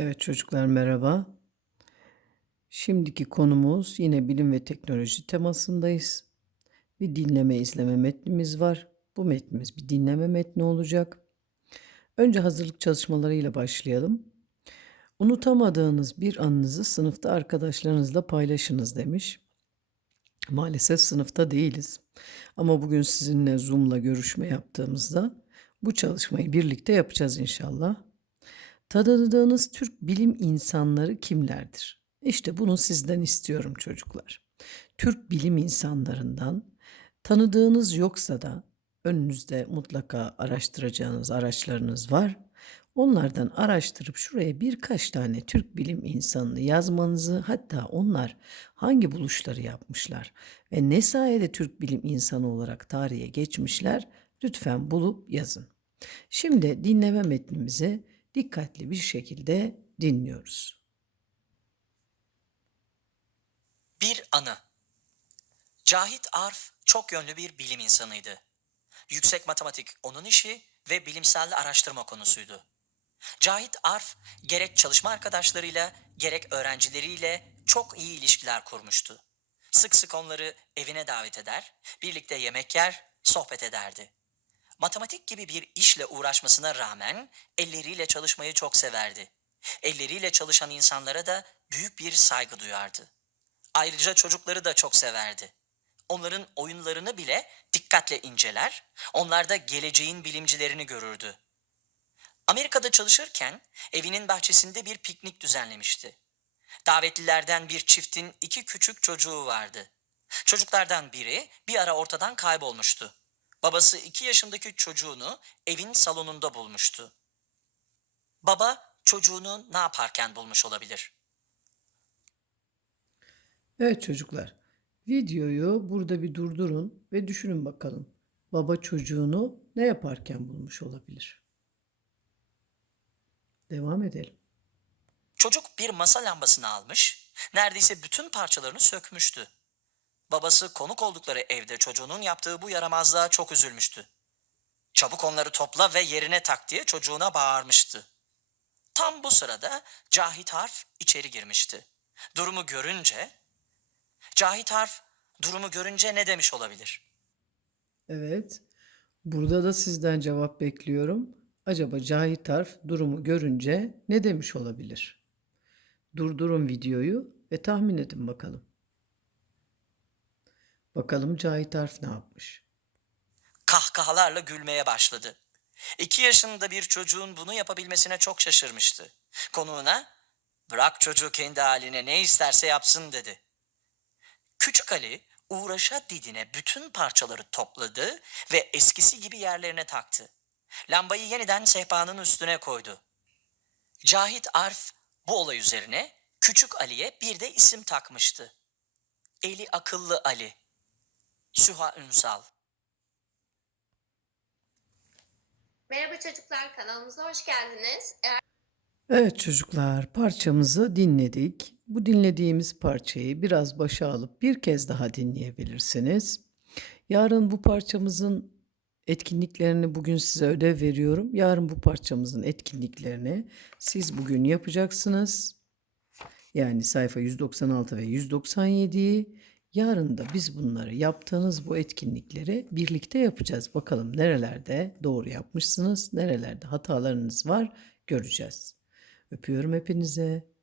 Evet çocuklar merhaba. Şimdiki konumuz yine bilim ve teknoloji temasındayız. Bir dinleme izleme metnimiz var. Bu metnimiz bir dinleme metni olacak. Önce hazırlık çalışmalarıyla başlayalım. Unutamadığınız bir anınızı sınıfta arkadaşlarınızla paylaşınız demiş. Maalesef sınıfta değiliz. Ama bugün sizinle Zoom'la görüşme yaptığımızda bu çalışmayı birlikte yapacağız inşallah. Tanıdığınız Türk bilim insanları kimlerdir? İşte bunu sizden istiyorum çocuklar. Türk bilim insanlarından tanıdığınız yoksa da önünüzde mutlaka araştıracağınız araçlarınız var. Onlardan araştırıp şuraya birkaç tane Türk bilim insanını yazmanızı hatta onlar hangi buluşları yapmışlar ve ne sayede Türk bilim insanı olarak tarihe geçmişler lütfen bulup yazın. Şimdi dinleme metnimizi dikkatli bir şekilde dinliyoruz. Bir anı. Cahit Arf çok yönlü bir bilim insanıydı. Yüksek matematik onun işi ve bilimsel araştırma konusuydu. Cahit Arf gerek çalışma arkadaşlarıyla gerek öğrencileriyle çok iyi ilişkiler kurmuştu. Sık sık onları evine davet eder, birlikte yemek yer, sohbet ederdi. Matematik gibi bir işle uğraşmasına rağmen elleriyle çalışmayı çok severdi. Elleriyle çalışan insanlara da büyük bir saygı duyardı. Ayrıca çocukları da çok severdi. Onların oyunlarını bile dikkatle inceler, onlarda geleceğin bilimcilerini görürdü. Amerika'da çalışırken evinin bahçesinde bir piknik düzenlemişti. Davetlilerden bir çiftin iki küçük çocuğu vardı. Çocuklardan biri bir ara ortadan kaybolmuştu. Babası iki yaşındaki çocuğunu evin salonunda bulmuştu. Baba çocuğunu ne yaparken bulmuş olabilir? Evet çocuklar, videoyu burada bir durdurun ve düşünün bakalım. Baba çocuğunu ne yaparken bulmuş olabilir? Devam edelim. Çocuk bir masa lambasını almış, neredeyse bütün parçalarını sökmüştü. Babası konuk oldukları evde çocuğunun yaptığı bu yaramazlığa çok üzülmüştü. Çabuk onları topla ve yerine tak diye çocuğuna bağırmıştı. Tam bu sırada Cahit Harf içeri girmişti. Durumu görünce, Cahit Harf durumu görünce ne demiş olabilir? Evet, burada da sizden cevap bekliyorum. Acaba Cahit Arf durumu görünce ne demiş olabilir? Durdurun videoyu ve tahmin edin bakalım. Bakalım Cahit Arf ne yapmış? kahkahalarla gülmeye başladı. İki yaşında bir çocuğun bunu yapabilmesine çok şaşırmıştı. Konuğuna, bırak çocuğu kendi haline ne isterse yapsın dedi. Küçük Ali uğraşa didine bütün parçaları topladı ve eskisi gibi yerlerine taktı. Lambayı yeniden sehpanın üstüne koydu. Cahit Arf bu olay üzerine Küçük Ali'ye bir de isim takmıştı. Eli Akıllı Ali. Süha Ünsal. Merhaba çocuklar, kanalımıza hoş geldiniz. Eğer Evet çocuklar, parçamızı dinledik. Bu dinlediğimiz parçayı biraz başa alıp bir kez daha dinleyebilirsiniz. Yarın bu parçamızın etkinliklerini bugün size ödev veriyorum. Yarın bu parçamızın etkinliklerini siz bugün yapacaksınız. Yani sayfa 196 ve 197'yi yarın da biz bunları yaptığınız bu etkinlikleri birlikte yapacağız. Bakalım nerelerde doğru yapmışsınız, nerelerde hatalarınız var göreceğiz. Öpüyorum hepinize.